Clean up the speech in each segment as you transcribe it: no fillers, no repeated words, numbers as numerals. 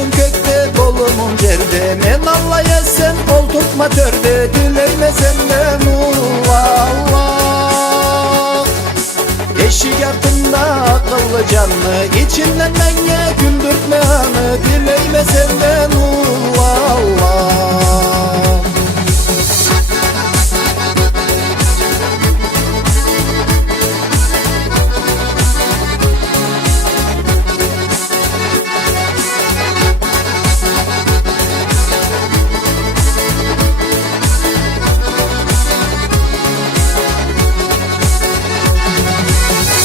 gönlüm kökte, kolumun cerde. Men Allah yesen ol tutma törde, dileyme senden Allah. Eşik altında akıllı canlı, içinden benge güldürtme anı, dileyme senden Allah.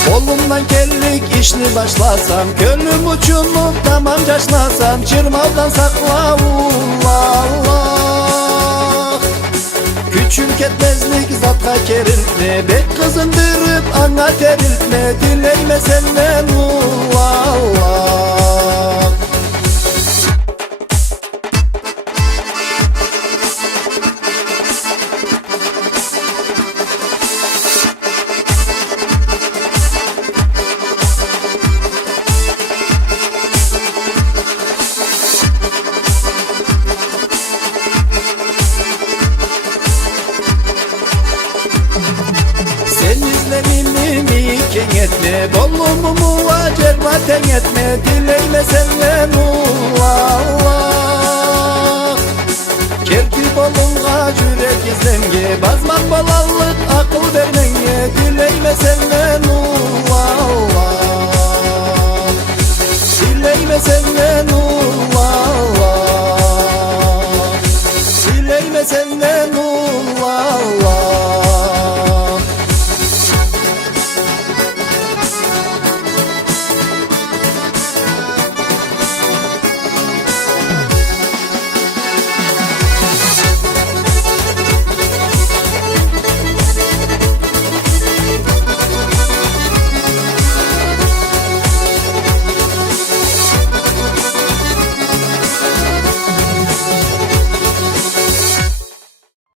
Kolumdan kellik işini başlasam, gönlüm uçunup tamam caşlasam, çırmaldan sakla Allah. Küçük etmezlik zatka keriltme, bek kızındırıp ana teriltme, dileyme senden Allah. Sen izlenimimi ken etme, bollumu acermaten etme, dileyme senden Allah. Kerkip olunga yürek izlenge, bazman balallık akıl vermenge, dileyme senden Allah. Dileyme senden